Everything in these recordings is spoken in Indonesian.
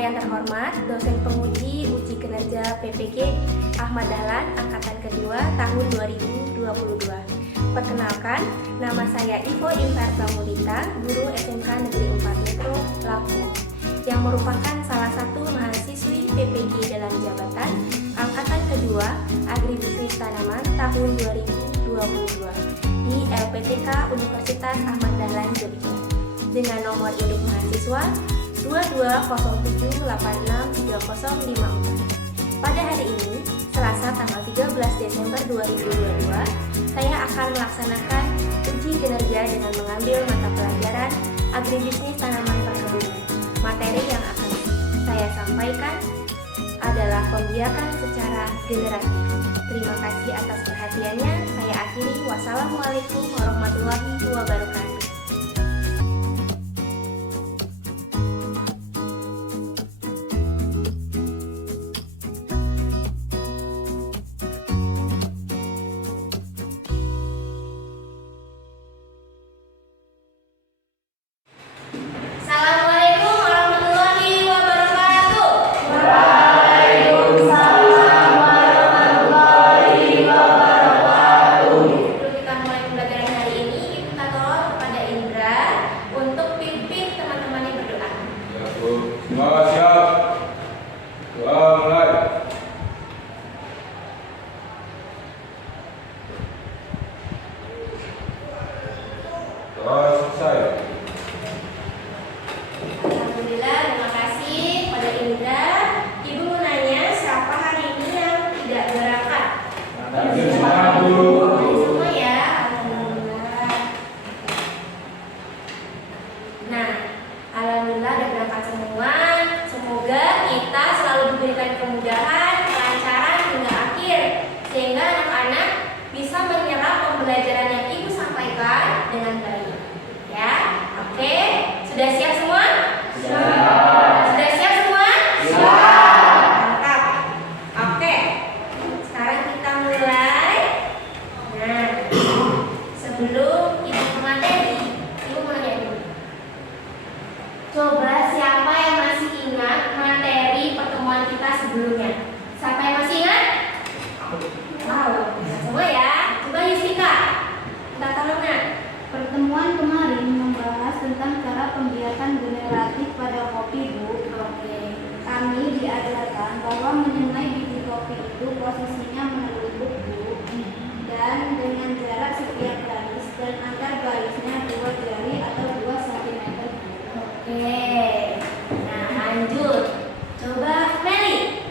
yang terhormat, dosen penguji uji kinerja PPG Ahmad Dahlan angkatan kedua tahun 2022. Perkenalkan, nama saya Ivo Inver Pramudita, guru SMK Negeri 4 Metro Lampung, yang merupakan salah satu mahasiswi PPG dalam jabatan angkatan kedua Agribisnis Tanaman tahun 2022 di LPTK Universitas Ahmad Dahlan Jogja dengan nomor induk mahasiswa 2207863054. Pada hari ini, Selasa tanggal 13 Desember 2022, saya akan melaksanakan uji kinerja dengan mengambil mata pelajaran Agribisnis Tanaman Perkebunan. Materi yang akan saya sampaikan adalah pembiakan secara generatif. Terima kasih atas perhatiannya. Saya akhiri. Wassalamualaikum warahmatullahi wabarakatuh. Alhamdulillah, terima kasih pada Indra. Ibu mau nanya, siapa hari ini yang tidak berangkat? Semua ya, alhamdulillah. Nah, alhamdulillah udah berangkat semua. Semoga kita selalu diberikan kemudahan, kelancaran hingga akhir, sehingga anak-anak bisa menyerap pembelajaran yang ibu sampaikan dengan baik. Ya, oke. Sudah siap semua? Sudah siap semua? Mantap. Oke. Sekarang kita mulai. Nah, sebelum ibu ke materi, ibu mau nanya dulu. Coba siapa yang masih ingat materi pertemuan kita sebelumnya? Siapa yang masih ingat? Wow, semua ya. Coba Yusika, minta tolong nak. Pertemuan kemarin membahas tentang cara pembiakan generatif pada kopi, Bu. Oke. Kami diajarkan bahwa menyemai biji kopi itu posisinya menelubuk, Bu, dan dengan jarak setiap baris dan antar barisnya 2 jari atau 2 cm. Oke. Nah, lanjut. Coba Meli.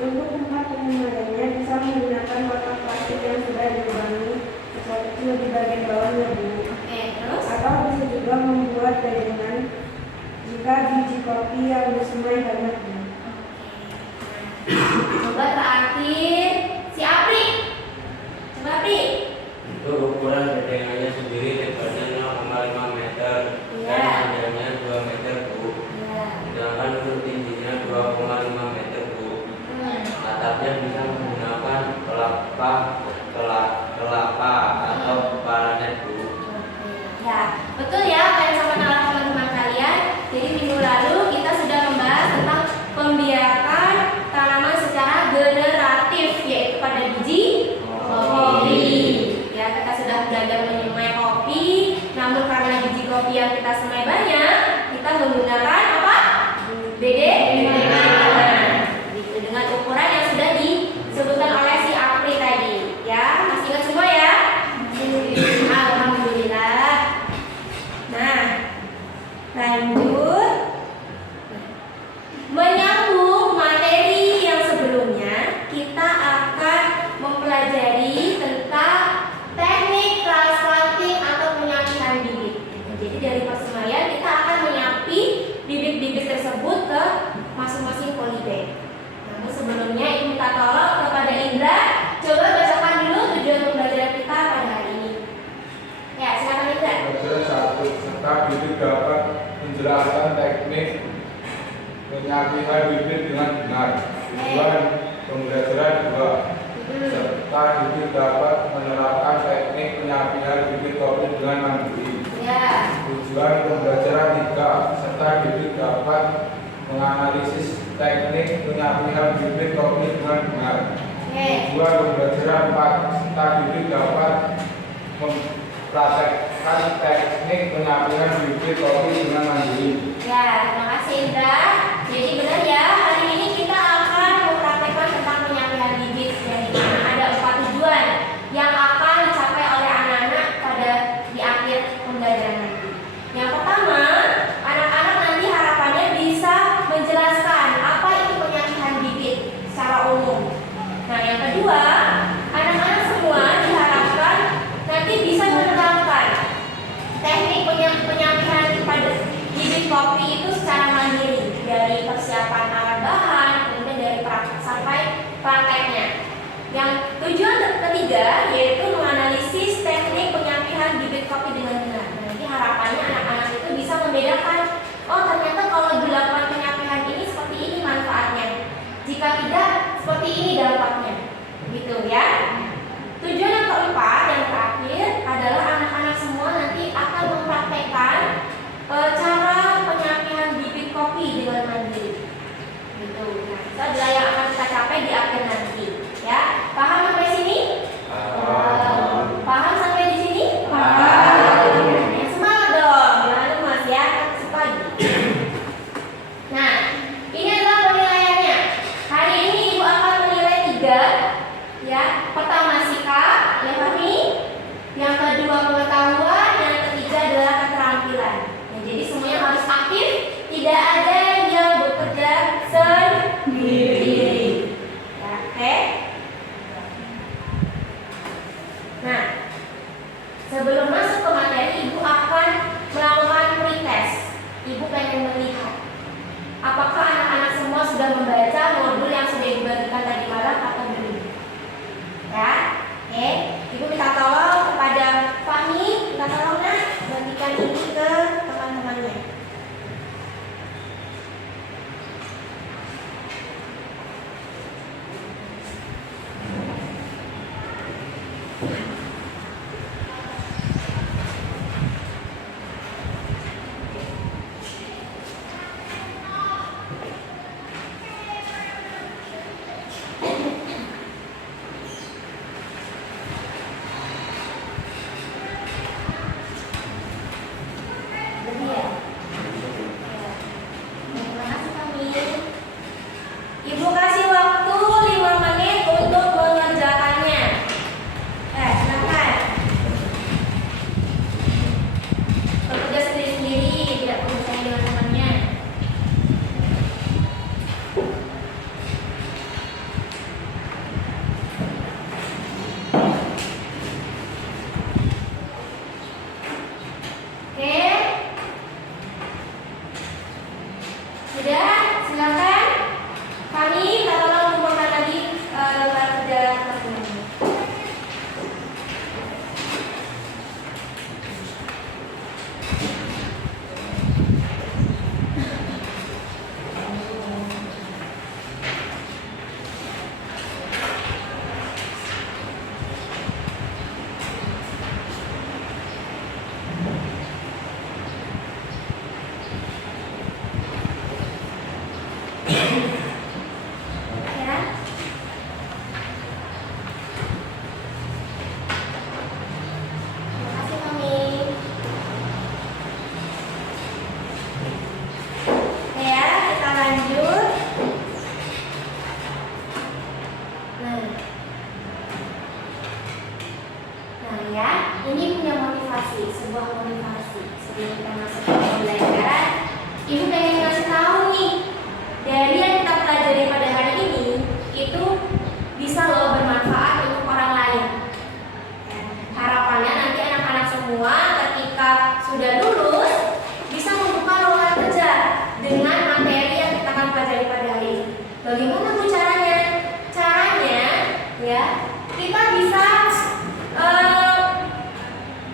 Untuk tempat penyemaiannya bisa menggunakan kotak plastik yang sudah dilubangi kecil di bagian bawahnya, Bu. Oke, terus? Atau bisa juga membuat jaringan jika biji kopi yang disemai banyak, Bu. Coba terakhir si Apri. Coba Apri. Untuk ukuran bedengannya sendiri lebarnya 0,5 meter Iya. dan panjangnya 2 meter, Bu. Ya. Sedangkan untuk tingginya 2,5 meter, Bu. Atapnya bisa menggunakan kelapa atau paranet, Bu. Ya, betul ya apa yang disampaikan oleh teman-teman kalian. Jadi minggu lalu kita sudah membahas tentang pembiakan tanaman secara generatif, yaitu pada biji kopi. Ya, kita sudah belajar menyemai kopi. Namun karena biji kopi yang kita semai banyak, kita menggunakan apa? Bedengan. Dengan ukuran yang sudah disebutkan oleh si Apri tadi. Ya, masih ingat semua ya? Alhamdulillah. Nah, lanjut. Menyambung materi yang sebelumnya, kita akan mempelajari tentang teknik transplanting atau penyapian bibit. Jadi dari persemaian kita akan menyapi bibit-bibit tersebut ke masing-masing polybag. Namun sebelumnya ibu minta tolong kepada Indra, coba bacakan dulu tujuan pembelajaran kita pada hari ini. Ya, silakan Indra. Pelajaran 1, serta bibit dapat menjelaskan teknik penyakitan bibit dengan benar. Tujuan pembelajaran 2, serta bibit dapat menerapkan teknik penyakitan bibit kopi dengan mandiri. Ya. Tujuan pembelajaran 3, serta bibit dapat menganalisis teknik penyampaian bibit kopi dengan benar. Oke. 2. Pembelajaran peserta didik dapat mempraktekkan teknik penyampaian bibit kopi dengan mandiri. Ya, terima kasih Indra. Jadi benar ya, hari ini kita akan mempraktekkan tentang penyampaian bibit dan di mana ada 4 tujuan yang akan dicapai oleh anak-anak pada di akhir pembelajaran nanti. Yang pertama, anak-anak nanti harapannya bisa menjelaskan apa itu penyampaian bibit secara umum. Nah, yang kedua, anak-anak semua diharapkan nanti bisa menerapkan teknik penyampaian pada bibit kopi itu secara mandiri, dari persiapan alat bahan, kemudian dari sampai prakteknya. Yang tujuan ketiga yaitu menganalisis teknik penyampaian bibit kopi dengan benar. Nanti harapannya anak-anak itu bisa membedakan, oh ternyata kalau dilakukan penyampaian ini seperti ini manfaatnya, jika tidak seperti ini dampaknya, gitu ya. Tujuan yang keempat dan terakhir adalah anak-anak semua nanti akan mempraktekkan cara penyampaian bibit kopi dengan mandiri, gitu. Nah, itu adalah yang akan kita capai di akhir nanti, ya. Paham sampai sini? Paham sampai di sini? Paham. Ya, semangat dong, jangan lemas ya, kasih pagi. Nah, ini adalah penilaiannya. Hari ini Ibu akan menilai 3, ya. Pertama sikap, ya Fahmi. Yang kedua pengetahuan, yang ketiga adalah keterampilan. Nah, jadi semuanya harus aktif, tidak ada yang bekerja sendiri. Ya, oke? Nah, sebelum masuk ke materi, Ibu akan melakukan pretest. Ibu pengen melihat apakah anak-anak semua sudah membaca modul yang sudah dibagikan tadi malam atau belum. Ya, oke. Ibu minta tolong kepada Fahmi, minta tolong nak bagikan ini ke teman-temannya. Jadi ya. Terima kasih Fahmi. Ibu kasih waktu 5 menit untuk mengerjakannya. Silakan. Bekerja sendiri-sendiri, tidak perlu saya dengan temannya. Oke. Sudah, silakan. Kami minta tolong kumpulkan lagi lembar kerja teman-teman. Ya. Terima kasih Mami. Ya, kita lanjut. Nah ya, ini punya motivasi, sebuah motivasi. Sebelum kita masuk ke pembelajaran, Ibu pengen ngasih tahu nih, dari yang kita pelajari pada hari ini itu bisa loh bermanfaat untuk orang lain. Ya, harapannya nanti anak-anak semua ketika sudah lulus bisa membuka lowongan kerja dengan materi yang kita akan pelajari pada hari ini. Bagaimana Bu caranya? Caranya ya, kita bisa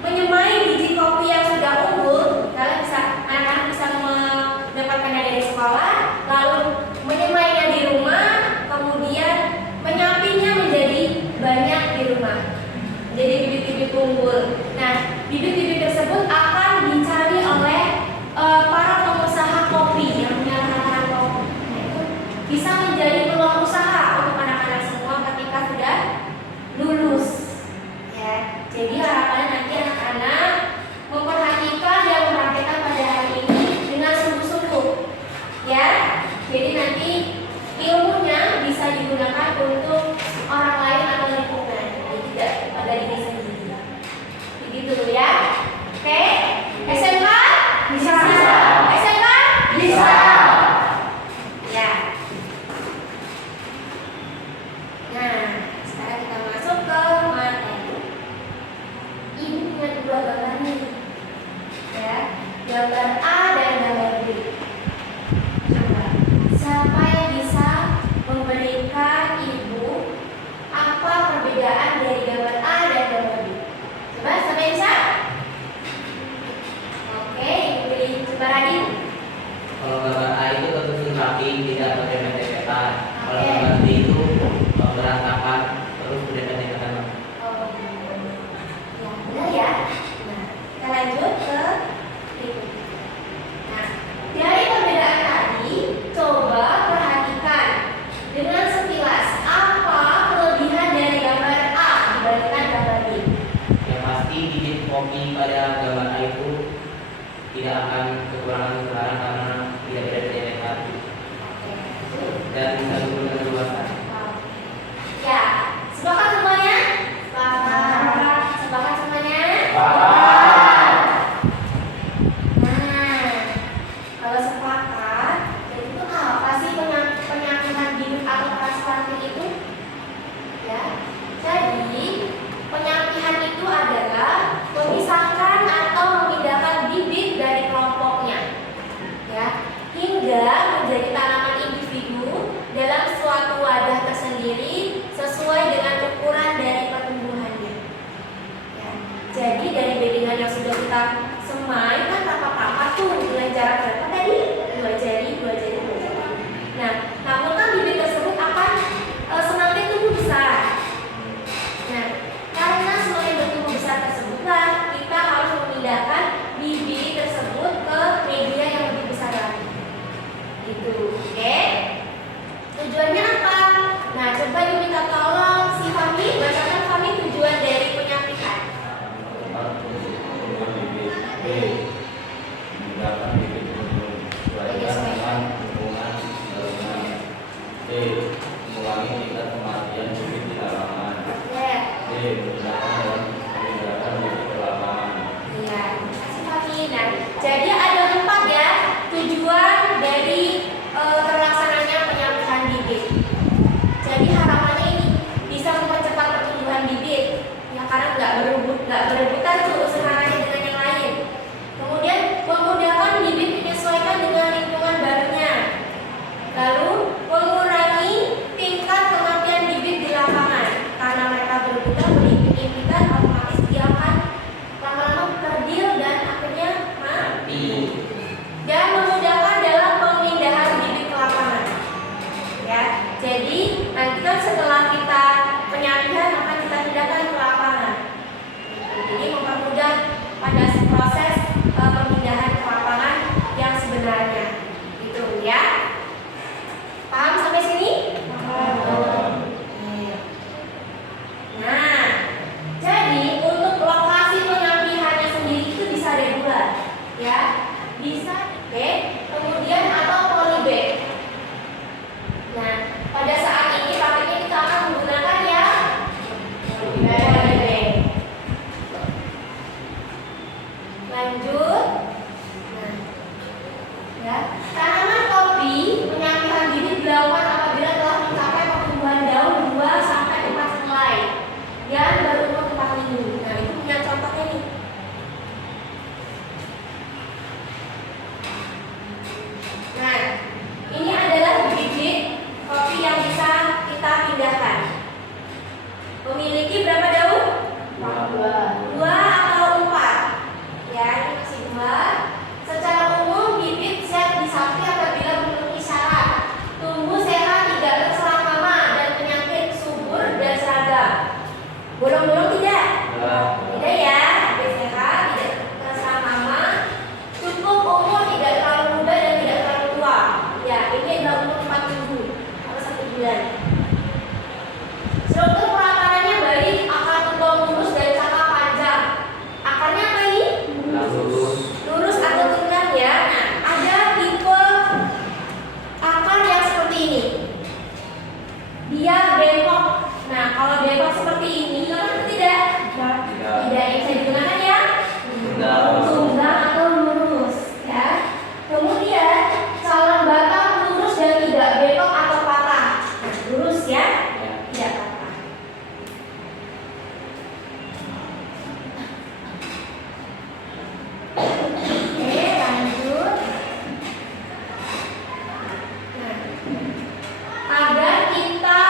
menyemai biji kopi yang sudah unggul. Kalian bisa, anak-anak bisa mendapatkannya dari sekolah, lalu menyemainya di rumah, kemudian menyapinya menjadi banyak di rumah, jadi bibit-bibit unggul. Nah, bibit-bibit tersebut akan dicari oleh para pengusaha kopi yang punya lahan kopi. bisa menjadi peluang usaha untuk anak-anak semua ketika sudah lulus. Ya, jadi harapannya nanti anak-anak memperhatikan dan mempraktekkan pada hari ini dengan sungguh-sungguh. Ya, jadi nanti ilmunya bisa digunakan untuk orang lain atau lingkungan, jadi tidak pada diri sendiri. Begitu ya. Oke, SMK bisa. SMK bisa. Ya. Nah, sekarang kita masuk ke materi. Ibu punya dua gambar nih. Ya, gambar A dan gambar B. Coba, siapa yang bisa memberikan ibu apa perbedaan dari gambar A dan gambar B? Coba, siapa yang bisa? Oke, ibu beri coba Radin. Kalau gambar A itu tersusun rapi, tidak pakai mepet-mepetan. Kalau Oke. gambar B itu berantakan, terus berdempet-dempetan. Oh, ya, benar ya. Nah, kita lanjut ke berikutnya. Nah, dari perbedaan tadi, coba perhatikan dengan sekilas apa kelebihan dari gambar A dibandingkan gambar B. Yang pasti bibit kopi pada gambar A itu tidak akan kekurangan ketebalan karena tidak ada berdempet Oke. dan bisa menggunakan keluasan. Ya, sepakat semuanya? Sepakat. Sepakat semuanya? Nah, kalau sepakat, itu apa sih penyampingan bibit atau transplanting itu? Ya, jadi penyampingan itu adalah memisahkan atau memindahkan bibit dari kelompoknya, ya, hingga menjadi tanaman individu dalam suatu wadah tersendiri sesuai dengan ukuran dari pertumbuhannya. Ya, jadi dari beddingan yang sudah kita semai kan tapak-tapak tuh dengan jarak berapa tadi? 2 jari, 2 jari, 2 jari. Nah, namun kan bibit tersebut akan semakin tumbuh besar. Nah, karena semakin bertumbuh besar tersebutlah kita harus memindahkan bibit tersebut ke media yang lebih besar lagi. Itu, oke? Tujuannya apa? Nah, coba ibu minta tolong si Fahmi bacakan Fahmi tujuan dari penyampingan. Menggunakan bibit unggul sesuaikan dengan lingkungan lingkungan. Mengurangi tingkat kematian bibit di lapangan. Ya, Menggunakan bibit ke lapangan. iya. Kasih Fahmi. Nah, jadi ada 4 ya tujuan dari terlaksananya penyampingan bibit. Jadi harapannya ini bisa mempercepat pertumbuhan bibit, ya karena nggak berebutan tuh usahanya dengan yang lain. Kemudian memudahkan bibit menyesuaikan dengan lingkungan barunya. Lalu mengurangi tingkat kematian bibit di lapangan karena mereka berebutan berimpit ini. Dia bengkok. Nah, kalau bengkok seperti ini, kan tidak? Tidak. Yang saya digunakan ya tunggang atau lurus, ya. Kemudian salam batang lurus dan tidak bengkok atau patah. Nah, lurus ya, tidak patah. Oke, lanjut. Nah, agar kita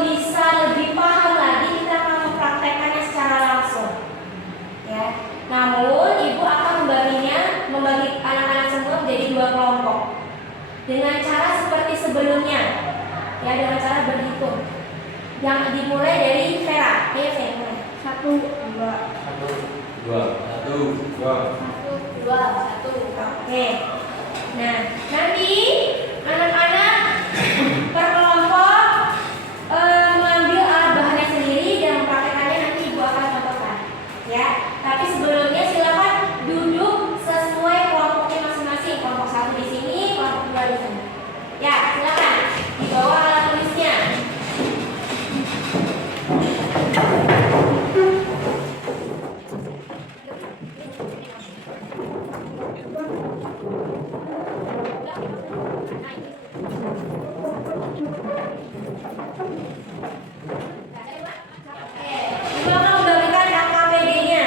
bisa lebih paham lagi, kita akan mempraktekkannya secara langsung, ya. Namun ibu akan membagi anak-anak semua menjadi 2 kelompok dengan cara seperti sebelumnya, ya, dengan cara berhitung. Yang dimulai dari Vera. Ayo Vera, mulai. 1, 2. 1. Oke. Nah, nanti anak-anak per kelompok mengambil alat bahannya sendiri dan mempraktekannya, nanti ibu akan contohkan, ya. Tapi sebelumnya silakan duduk sesuai kelompoknya masing-masing. Kelompok 1 di sini, kelompok 2 di sana. Ya, silakan dibawa alat tulisnya. Ibu akan membagikan KKPD-nya.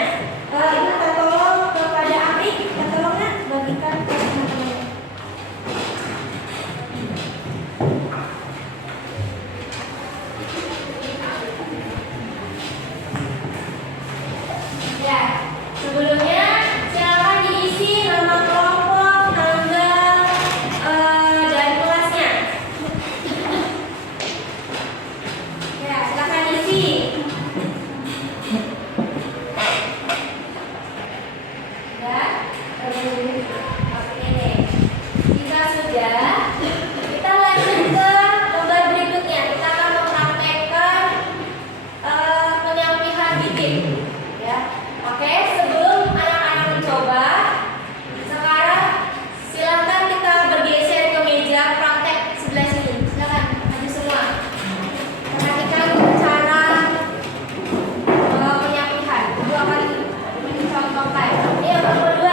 Ibu minta tolong kepada Apik, tolongnya bagikan ke teman-teman. Ya, sebelumnya silakan diisi nama kelompok, tanggal, dan kelasnya. Ya, silakan isi. Ya, oke deh. Jika sudah, kita lanjut ke lembar berikutnya. Kita akan mempraktekkan penyampaian bibit. Ya, oke. Sebelum anak-anak mencoba, sekarang silakan kita bergeser ke meja praktek sebelah sini. Silakan maju semua. Perhatikan cara penyampaian. Ibu akan mencontohkan. Ayo, nomor 2.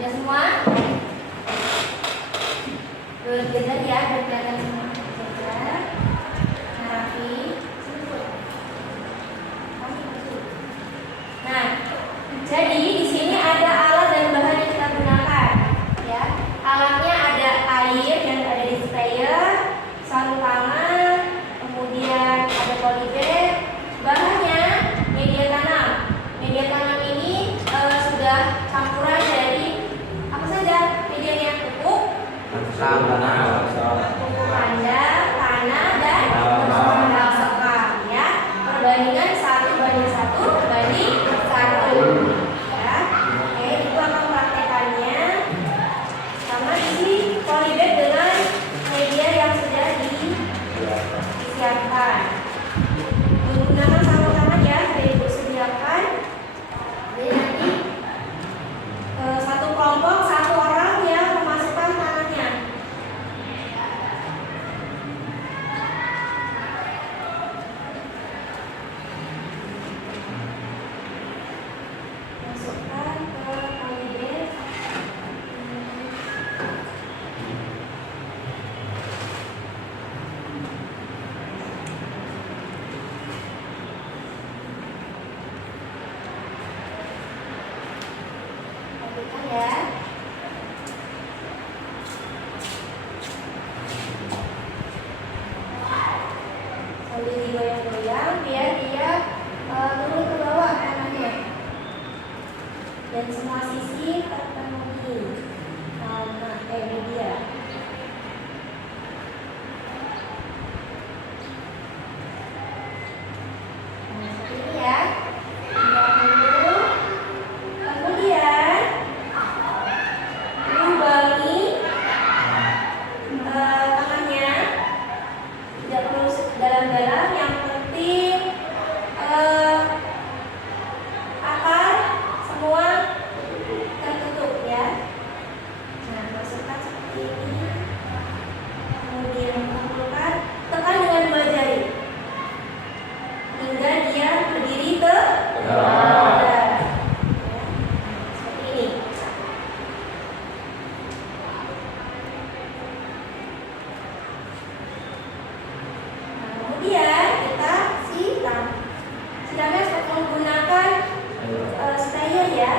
Udah semua? Bergeser ya, berkelihatan semua. Bergeser. Nah, rapi. Nah, jadi di sini ada alat dan bahan yang kita gunakan, ya. Alatnya ada air yang ada di sprayer, sarung tangan, kemudian ada polybag. Bahannya media tanam. Media tanam ini sudah campuran dari apa saja medianya? Pupuk kandang, tanah, dan daun sekam, ya. Perbandingan 1:1:1. Ya. Oke, ibu akan mempraktekannya sama isi polybag dengan media yang sudah disiapkan. Menggunakan sarung tangan ya, sudah ibu sediakan. Jadi nanti satu kelompok 1 orang yang memasukkan tangannya. Masukkan ke polybag. Perhatikan ya. Sambil digoyang-goyang biar dia turun ke bawah tangannya. Dan semua sisi terpenuhi sama media. Nah, seperti ini ya. Tinggal dulu. Kemudian dalam-dalam, yang penting akar semua tertutup ya. Nah, masukkan seperti ini, kemudian kumpulkan, tekan dengan 2 jari hingga dia berdiri ke dalam. Ya, seperti ini. Nah, kemudian kita siram. Siramnya menggunakan sprayer ya.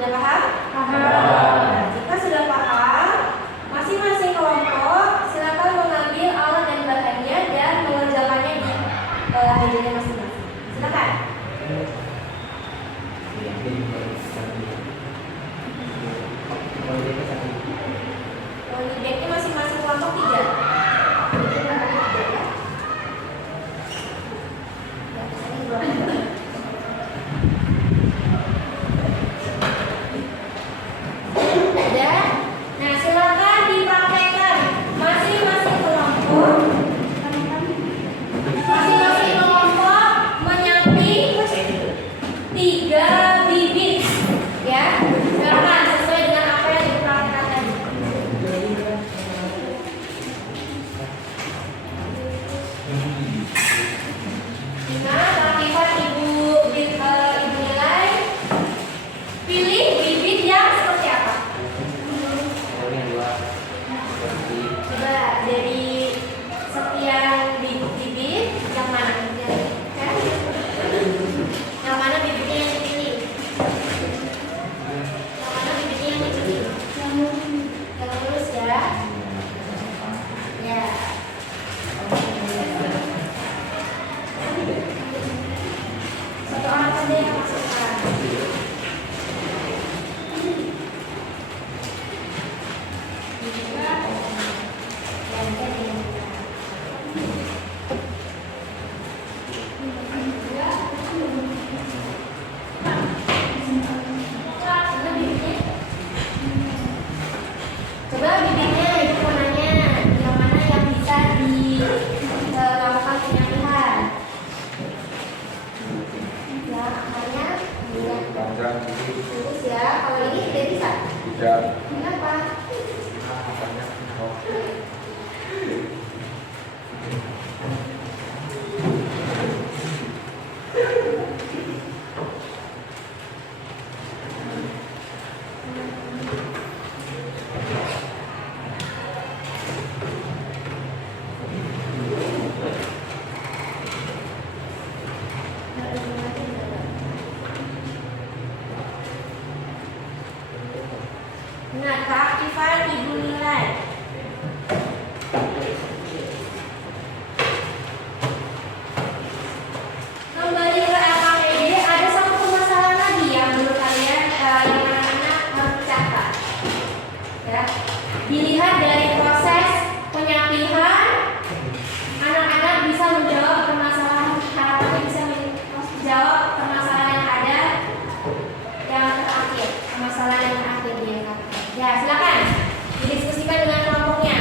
Sudah paham? Nah, jika sudah paham, masing-masing kelompok silakan mengambil alat dan bahannya dan mengerjakannya di mejanya masing-masing. Silakan. Bagnya masing-masing kelompok 3. Nah, silakan dipraktekkan masing-masing kelompok menyamping 3 bibit ya. Silakan sesuai dengan apa yang dipraktekkan tadi. Nah, praktekkan ibu nilai. Pilih bibit yang seperti apa? Coba dari sekian bibit yang mana? Yang mana bibitnya yang dipilih? Yang mana bibitnya yang dipilih? Yang lurus ya. Ya. Satu orang saja yang masukkan. Coba bibitnya ibu mau nanya yang mana yang bisa dilakukan penyampingan. Ya, akarnya Panjang ini lurus ya. Kalau ini tidak bisa. tidak. Kenapa? Nah, keaktifan ibu nilai. Kembali ke LKPD, ada satu permasalahan lagi yang menurut kalian yang anak-anak harus catat. Ya, dilihat dari proses penyampingan, anak-anak bisa menjawab permasalahan, harapannya bisa menjawab permasalahan yang ada yang terakhir, permasalahan yang terakhir di LKPD. Ya, silakan didiskusikan dengan kelompoknya.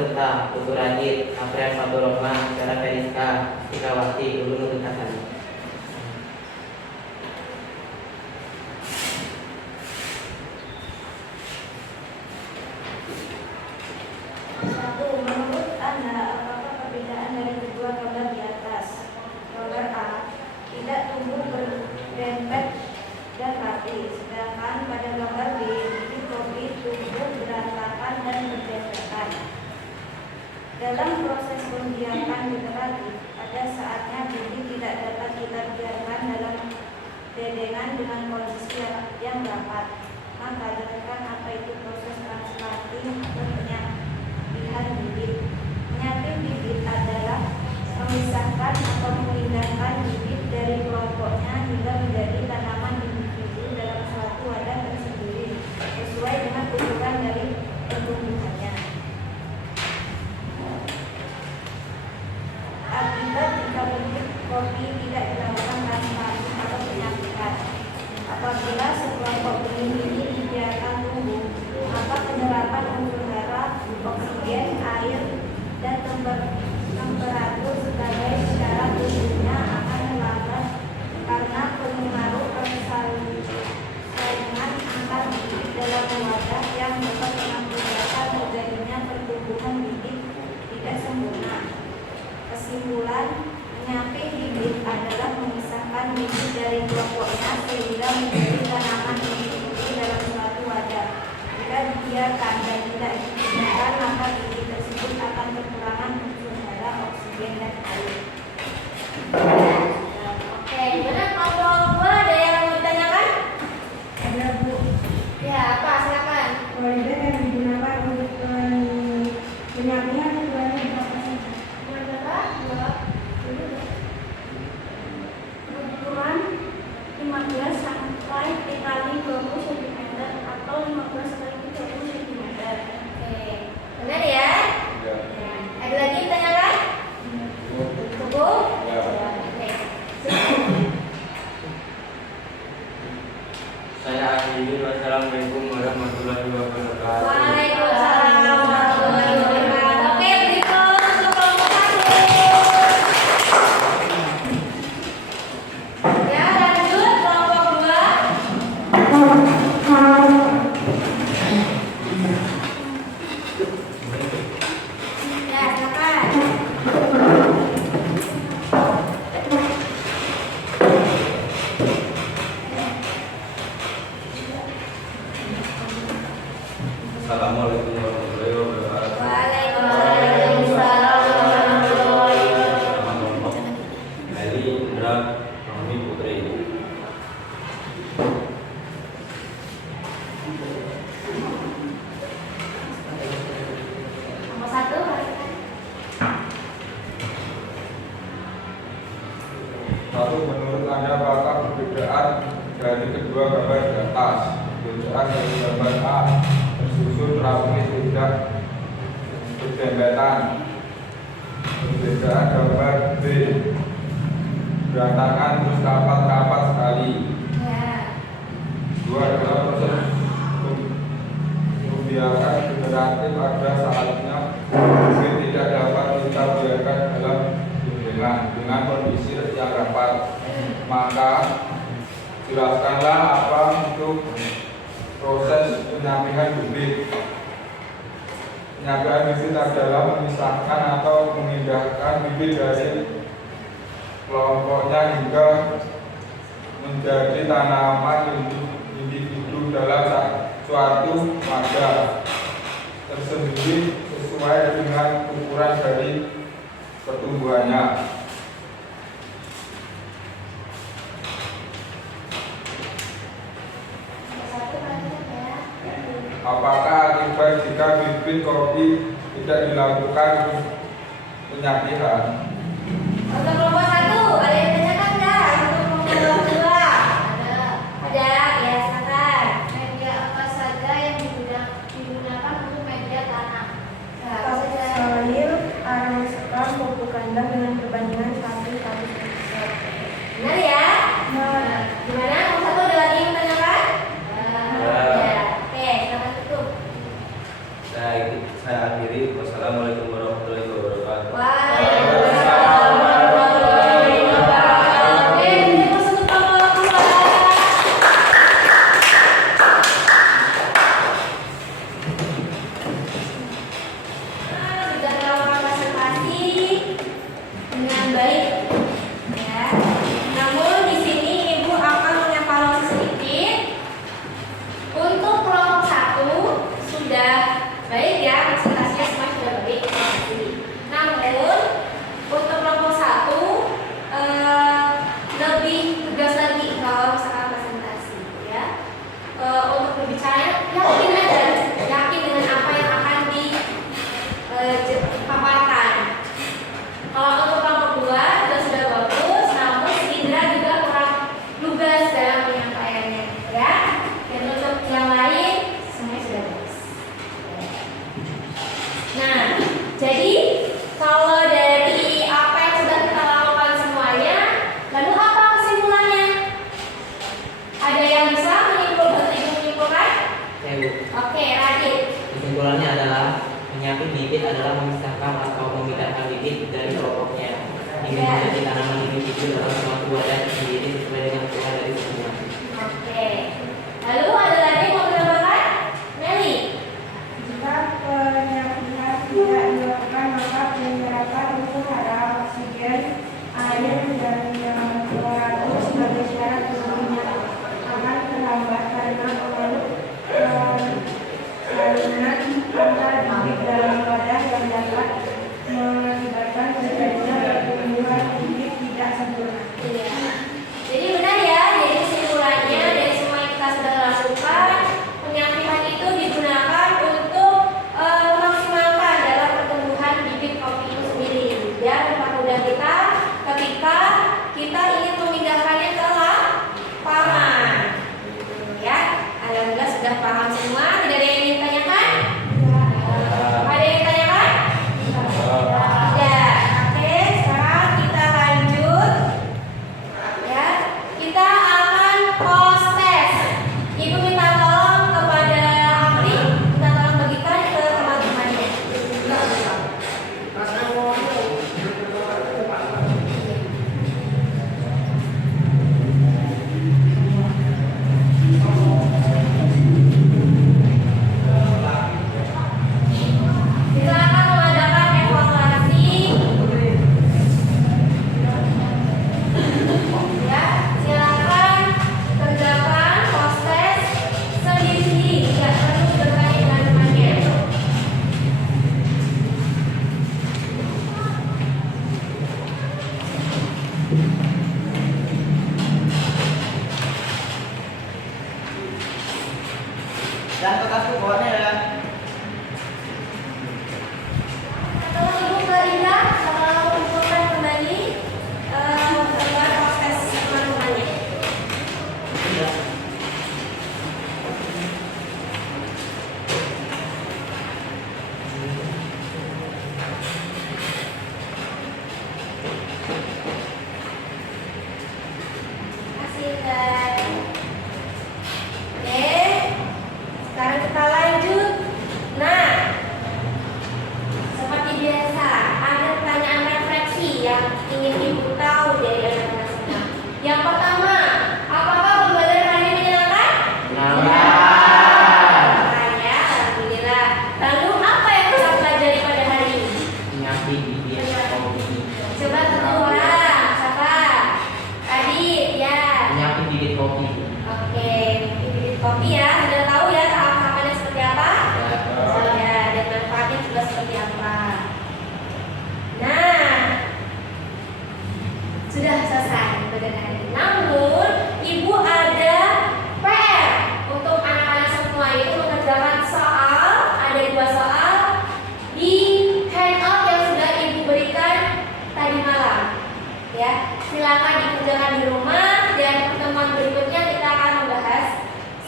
peserta Putu Radit, Aprian Faturrohman, Sarah Feriska, Sikawati, Ulun Nurul Kasali. Satu, menurut Anda, apakah perbedaan dari kedua gambar di atas? Gambar A tidak tumbuh berdempet dan rapi, sedangkan pada gambar B, bibit kopi tumbuh berantakan dan berdempetan. Dalam proses pembiakan literasi, pada saatnya bibit tidak dapat kita biarkan dalam bedengan dengan kondisi yang rapat. Maka jelaskan apa itu proses transplanting atau penyapihan bibit. Menyapi bibit adalah memisahkan atau memindahkan bibit dari kelompoknya hingga menjadi tanaman individu dalam suatu wadah tersendiri sesuai dengan ukuran dari pertumbuhannya. Akibat jika bibit kopi tidak dilakukan transplanting atau penyapihan, apabila sekelompok benih dibiarkan tumbuh, maka penyerapan unsur hara, oksigen, air, dan temperatur sebagai syarat tumbuhnya akan melambat karena pengaruh persaingan antar bibit dalam wadah yang dapat mengakibatkan terjadinya pertumbuhan bibit tidak sempurna. Kesimpulan, menyapi bibit adalah memisahkan bibit dari kelompoknya sehingga menjadi tanaman individu dalam suatu wadah. Jika dibiarkan dan tidak digunakan, maka bibit tersebut akan kekurangan unsur hara, oksigen, dan air. Oke, gimana kelompok 2 ada yang mau ditanyakan? Ada Bu, Ya, apa? Silakan. kualitas yang digunakan untuk penyapian ukurannya berapa saja? Ukuran 15 sampai dikali 20 cm atau 15 kali 30 cm. Oke, benar ya? Ya. Ada lagi ditanyakan? Cukup? Ya. Oke. Saya akhiri. Wassalamualaikum warahmatullahi wabarakatuh. Waalaikumsalam warahmatullahi wabarakatuh. Oke, berikut untuk kelompok 1. Ya, lanjut kelompok 2. Ya, silakan. Assalamualaikum warahmatullahi wabarakatuh. Waalaikumsalam warahmatullahi wabarakatuh. Eli Indra Romi Putri. Nomor 1. Satu, menurut Anda apakah perbedaan dari kedua gambar di atas? Perbedaan dari gambar A tersusun rapi tidak berdempetan. Perbedaan gambar B berantakan terus kapat-kapat sekali. Ya. Dua, adalah proses membiarkan generatif pada saatnya bibit tidak dapat kita biarkan dalam dengan kondisi yang rapat. Maka jelaskanlah apa itu proses penyapihan bibit. Penyapihan bibit adalah memisahkan atau memindahkan bibit dari kelompoknya hingga menjadi tanaman individu dalam suatu wadah tersendiri sesuai dengan ukuran dari pertumbuhannya. Apakah akibat jika bibit kopi tidak dilakukan penyapihan? Untuk kelompok 1, ada yang ditanyakan nggak? Untuk kelompok 2? Ada, ya silakan. Media apa saja yang digunakan untuk media tanam? Nah, apa saja? Soil, area sekam, pupuk kandang dengan perbandingan 1:1. Benar ya? Nah, Gimana? Nomor 1 ada lagi yang ditanyakan? Ya. Ya. Oke, silakan tutup. Saya akhiri. Wassalamualaikum menyamping bibit adalah memisahkan atau memindahkan bibit dari kelompoknya hingga menjadi tanaman individu dalam suatu wadah sendiri sesuai dengan ukuran dari semua. Oke. Lalu ada lagi yang mau menambahkan? Meli. Jika penyampingan tidak dilakukan, maka penyerapan unsur hara, oksigen, air, dan kloratu sebagai syarat tumbuhnya akan terhambat karena pengaruh salinan antar bibit dalam wadah yang dapat mengakibatkan terjadinya pertumbuhan bibit tidak sempurna. Iya. Jadi benar ya. Jadi kesimpulannya dari semua yang kita sudah lakukan, penyampingan itu digunakan untuk memaksimalkan dalam pertumbuhan bibit kopi itu sendiri. Ya, mempermudah kita ketika kita ingin memindahkannya ke lapangan. Ya, alhamdulillah sudah paham semua. Tidak ada yang ingin tanyakan? Ada yang tanyakan? Ya, oke. Sekarang kita lanjut. Ya, kita akan post test. Ibu minta tolong kepada Amri, minta tolong bagikan ke teman-temannya. Silakan mengadakan evaluasi. Ya, silakan kerjakan post test sendiri-sendiri, tidak perlu bertanya dengan temannya. Dan kertas bawahnya ya. Atau Ibu Farida kalau kumpulkan kembali gambar proses teman-temannya. Kasih guys. Oke, sekarang kita lanjut. Nah, seperti biasa, ada pertanyaan refleksi yang ingin Ibu tahu dari anak-anak semua. Yang pertama, apakah pembelajaran hari ini menyenangkan? Menyenangkan ya, alhamdulillah. Lalu apa yang kita pelajari pada hari ini? Menyamping bibit kopi. Coba satu orang, siapa? Adit, ya. Menyamping bibit kopi. Oke, bibit kopi ya, sudah tahu ya tahap-tahapannya seperti apa? Ya, dan manfaatnya juga seperti apa. Nah, sudah selesai pembelajaran hari ini. Namun, Ibu ada PR untuk anak-anak semua, yaitu mengerjakan soal. Ada 2 soal di handout yang sudah Ibu berikan tadi malam. Ya, silakan dikerjakan di rumah dan pertemuan berikutnya kita akan membahas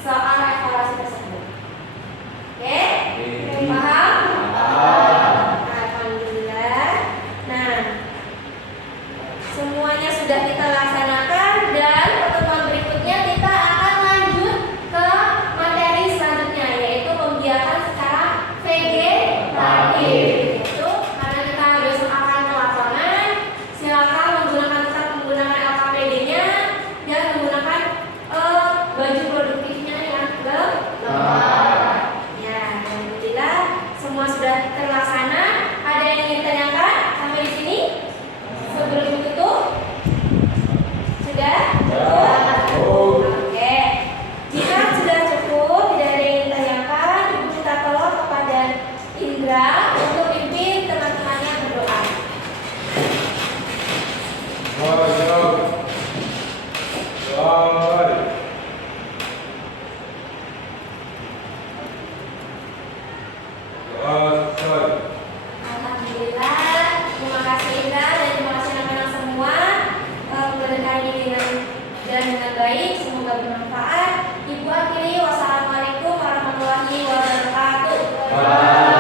soal evaluasi tersebut. Oke? Paham? Alhamdulillah. Nah, semuanya sudah kita laksanakan dan pertemuan berikutnya kita akan lanjut ke materi selanjutnya, yaitu pembiakan secara vegetatif. Itu karena kita besok akan ke lapangan, silakan tetap menggunakan LKPD-nya dan menggunakan baju produktifnya yang lengkap. Ya, alhamdulillah semua sudah terlaksana. Ada yang ingin tanyakan sampai di sini? Sebelum ditutup? Sudah? Cukup? Oke. Jika sudah cukup, tidak ada yang ingin tanyakan, Ibu minta tolong kepada Indra untuk pimpin teman-temannya berdoa. Alhamdulillah, terima kasih Indra dan terima kasih anak-anak semua. Pembelajaran hari ini dengan baik, semoga bermanfaat. Ibu akhiri, wassalamualaikum warahmatullahi wabarakatuh.